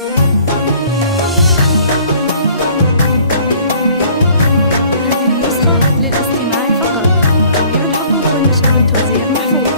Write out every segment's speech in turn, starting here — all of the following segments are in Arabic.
هذه النسخة للاستماع فقط. جميع الحقوق والنشر والتوزيع محفوظ.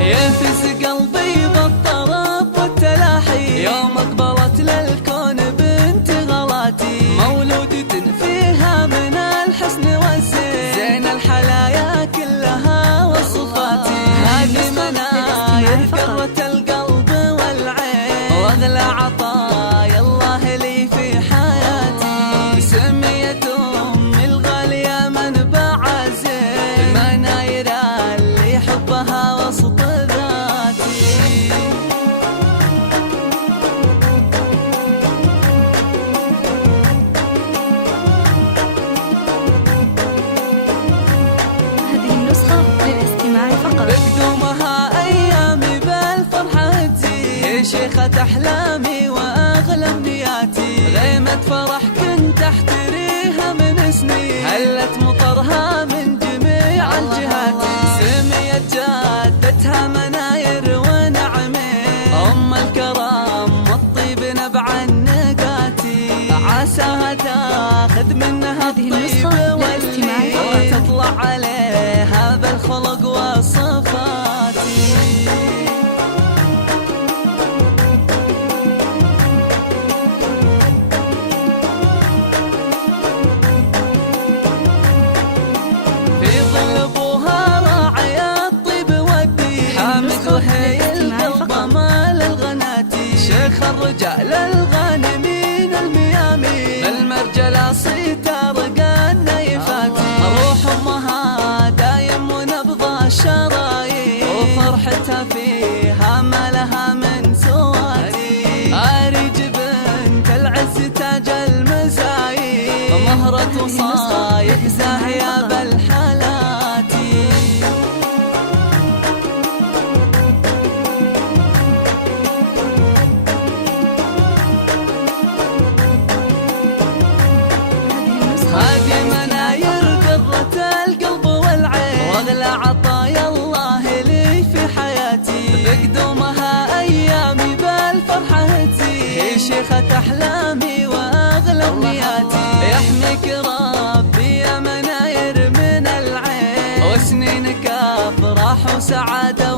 ينفز قلبي بالطرب والتلاحي يوم أقبلت للكون بنت غلاتي، مولودة فيها من الحسن والزين، زين الحلايا كلها وصفاتي. هذه مناير قرة القلب والعين، واغلى عطايا الله لي في حياتي. سميت أمي الغالية منبع زين، المناير اللي حبها وسط ذاتي. هذه النسخة للاستماع فقط. بقدومها أيامي بالفرحة تزيد، هي شيخة أحلامي وأغلى أمنياتي. غيمة فرح كنت أحتريها من سنين، هلت مطرها من جميع الجهات. سميت جادتها مناير ونعمين، أم الكرم والطيب نبع النقاتي. عساها تاخذ منها الطيب واللي تطلع عليها بالخلق وصفاتي. في ظل ابوها راعي الطيب والدين، حامد وهي القلب مال الغناتي. شيخ الرجال الغانمين الميامين، بالمرجلة صيت رقى النيفاتي. روح امها دايم ونبض الشرايين، وفرحتها فيها ما لها من سواتي. اريج بنت العز تاج المزايين، مهرة وصايب زاهية بالحالاتي. هذه مناير قرة القلب والعين، واغلى عطايا الله لي في حياتي. بقدومها ايامي بالفرحة تزيد، هي شيخة احلامي واغلى امنياتي. يحميك ربي يا مناير من العين، وسنينك افراح وسعادة